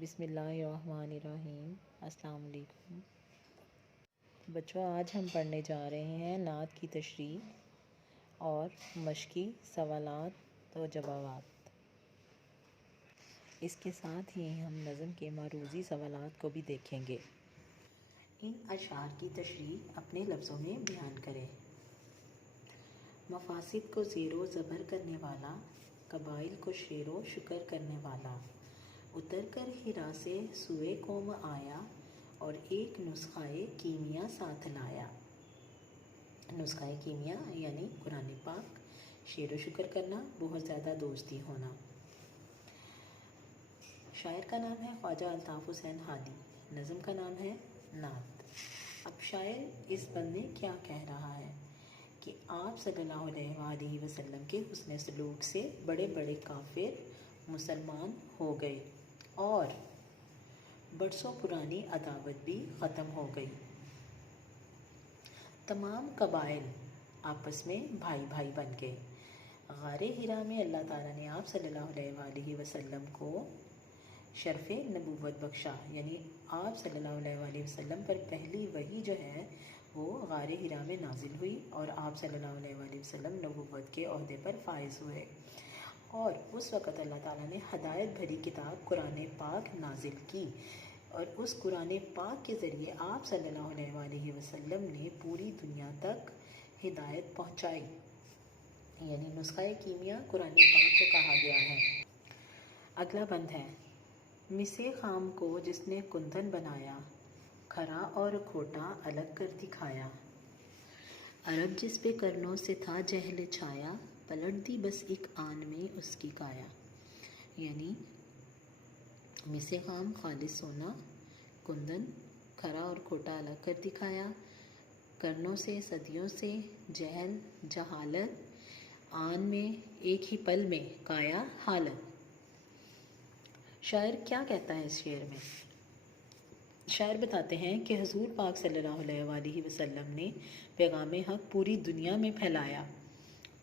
بسم اللہ الرحمن الرحیم۔ السلام علیکم بچوں، آج ہم پڑھنے جا رہے ہیں نعت کی تشریح اور مشقی سوالات و جوابات۔ اس کے ساتھ ہی ہم نظم کے معروضی سوالات کو بھی دیکھیں گے۔ ان اشعار کی تشریح اپنے لفظوں میں بیان کریں۔ مفاسد کو زیر و زبر کرنے والا، قبائل کو شیر و شکر کرنے والا، اتر کر ہرا سے سوئے قوم آیا، اور ایک نسخہ کیمیا ساتھ لایا۔ نسخہ کیمیا یعنی قرآن پاک، شیر و شکر کرنا، بہت زیادہ دوستی ہونا۔ شاعر کا نام ہے خواجہ الطاف حسین ہادی، نظم کا نام ہے نعت۔ اب شاعر اس بند میں کیا کہہ رہا ہے کہ آپ صلی اللہ علیہ وآلہ وسلم کے حسن سلوک سے بڑے بڑے کافر مسلمان ہو گئے اور برسوں پرانی عداوت بھی ختم ہو گئی۔ تمام قبائل آپس میں بھائی بھائی بن گئے۔ غار حرا میں اللہ تعالیٰ نے آپ صلی اللہ علیہ وآلہ وسلم کو شرف نبوت بخشا، یعنی آپ صلی اللہ علیہ وآلہ وسلم پر پہلی وحی جو ہے وہ غار حرا میں نازل ہوئی، اور آپ صلی اللہ علیہ وآلہ وسلم نبوت کے عہدے پر فائز ہوئے، اور اس وقت اللہ تعالیٰ نے ہدایت بھری کتاب قرآن پاک نازل کی، اور اس قرآن پاک کے ذریعے آپ صلی اللہ علیہ وآلہ وسلم نے پوری دنیا تک ہدایت پہنچائی، یعنی نسخہ کیمیا قرآن پاک کو کہا گیا ہے۔ اگلا بند ہے، مس خام کو جس نے کندن بنایا، کھرا اور کھوٹا الگ کر دکھایا۔ عرب جس پہ کرنوں سے تھا جہل چھایا، پلٹ دی بس ایک آن میں اس کی کایا۔ یعنی مس خام خالص سونا، کندن کھرا اور کھوٹا الگ کر دکھایا، کرنوں سے صدیوں سے جہل جہالت، آن میں ایک ہی پل میں کایا حالت۔ شاعر کیا کہتا ہے اس شعر میں؟ شاعر بتاتے ہیں کہ حضور پاک صلی اللہ علیہ وآلہ وسلم نے پیغام حق پوری دنیا میں پھیلایا۔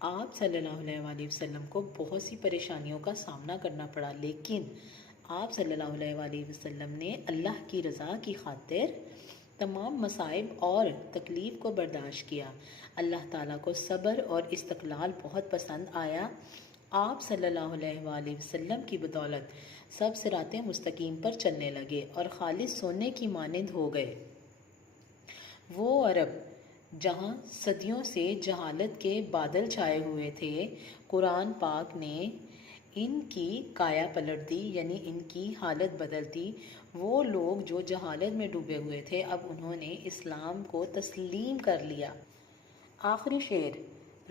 آپ صلی اللہ علیہ وآلہ وسلم کو بہت سی پریشانیوں کا سامنا کرنا پڑا، لیکن آپ صلی اللہ علیہ وآلہ وسلم نے اللہ کی رضا کی خاطر تمام مصائب اور تکلیف کو برداشت کیا۔ اللہ تعالیٰ کو صبر اور استقلال بہت پسند آیا۔ آپ صلی اللہ علیہ وآلہ وسلم کی بدولت سب صراط مستقیم پر چلنے لگے اور خالص سونے کی مانند ہو گئے۔ وہ عرب جہاں صدیوں سے جہالت کے بادل چھائے ہوئے تھے، قرآن پاک نے ان کی کایا پلٹ دی، یعنی ان کی حالت بدل دی۔ وہ لوگ جو جہالت میں ڈوبے ہوئے تھے، اب انہوں نے اسلام کو تسلیم کر لیا۔ آخری شعر،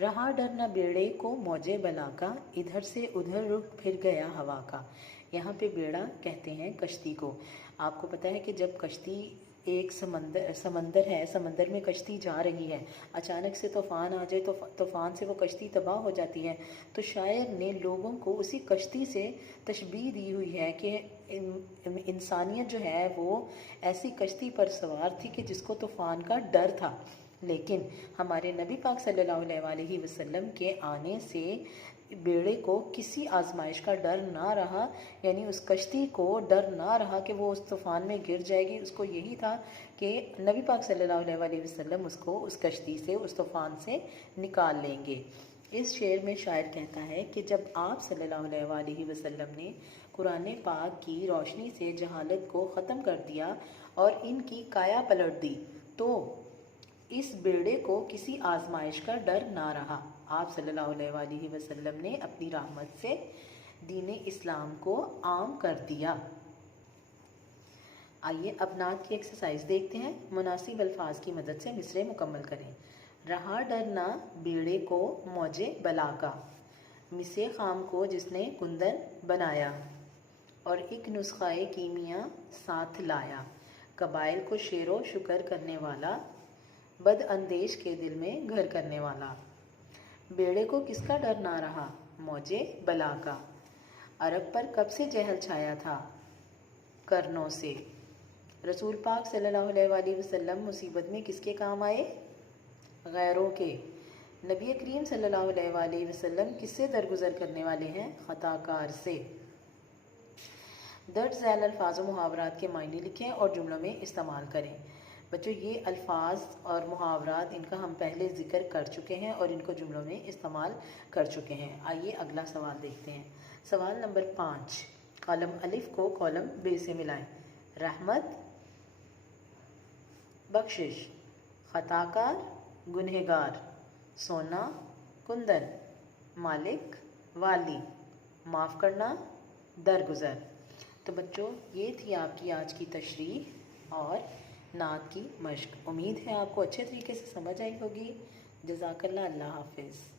رہا ڈر نہ بیڑے کو موجے بلا کا، ادھر سے ادھر رخ پھر گیا ہوا کا۔ یہاں پہ بیڑا کہتے ہیں کشتی کو۔ آپ کو پتہ ہے کہ جب کشتی ایک سمندر ہے، سمندر میں کشتی جا رہی ہے، اچانک سے طوفان آ جائے تو طوفان سے وہ کشتی تباہ ہو جاتی ہے، تو شاعر نے لوگوں کو اسی کشتی سے تشبیہ دی ہوئی ہے کہ انسانیت جو ہے وہ ایسی کشتی پر سوار تھی کہ جس کو طوفان کا ڈر تھا، لیکن ہمارے نبی پاک صلی اللہ علیہ وآلہ وسلم کے آنے سے بیڑے کو کسی آزمائش کا ڈر نہ رہا، یعنی اس کشتی کو ڈر نہ رہا کہ وہ اس طوفان میں گر جائے گی۔ اس کو یہی تھا کہ نبی پاک صلی اللہ علیہ وآلہ وسلم اس کو اس کشتی سے، اس طوفان سے نکال لیں گے۔ اس شعر میں شاعر کہتا ہے کہ جب آپ صلی اللہ علیہ وآلہ وسلم نے قرآن پاک کی روشنی سے جہالت کو ختم کر دیا اور ان کی کایا پلٹ دی، تو اس بیڑے کو کسی آزمائش کا ڈر نہ رہا۔ آپ صلی اللہ علیہ وآلہ وسلم نے اپنی رحمت سے دین اسلام کو عام کر دیا۔ آئیے اب نعت کی ایکسرسائز دیکھتے ہیں۔ مناسب الفاظ کی مدد سے مصرعے مکمل کریں۔ رہا ڈر نہ بیڑے کو موجے بلا کا، مس خام کو جس نے کندن بنایا، اور ایک نسخہ کیمیا ساتھ لایا، قبائل کو شیر و شکر کرنے والا، بد اندیش کے دل میں گھر کرنے والا۔ بیڑے کو کس کا ڈر نہ رہا؟ موجے بلا کا۔ عرب پر کب سے جہل چھایا تھا؟ کرنوں سے۔ رسول پاک صلی اللہ علیہ وآلہ وسلم مصیبت میں کس کے کام آئے؟ غیروں کے۔ نبی کریم صلی اللہ علیہ وآلہ وسلم کس سے درگزر کرنے والے ہیں؟ خطا کار سے۔ درج ذیل الفاظ و محاورات کے معنی لکھیں اور جملوں میں استعمال کریں۔ بچوں یہ الفاظ اور محاورات ان کا ہم پہلے ذکر کر چکے ہیں اور ان کو جملوں میں استعمال کر چکے ہیں۔ آئیے اگلا سوال دیکھتے ہیں۔ سوال نمبر 5، کالم الف کو کالم ب سے ملائیں۔ رحمت، بخشش، خطا کار، گنہگار، سونا، کندن، مالک، والی، معاف کرنا، درگزر۔ تو بچوں یہ تھی آپ کی آج کی تشریح اور نعت کی مشق۔ امید ہے آپ کو اچھے طریقے سے سمجھ آئی ہوگی۔ جزاک اللہ، اللہ حافظ۔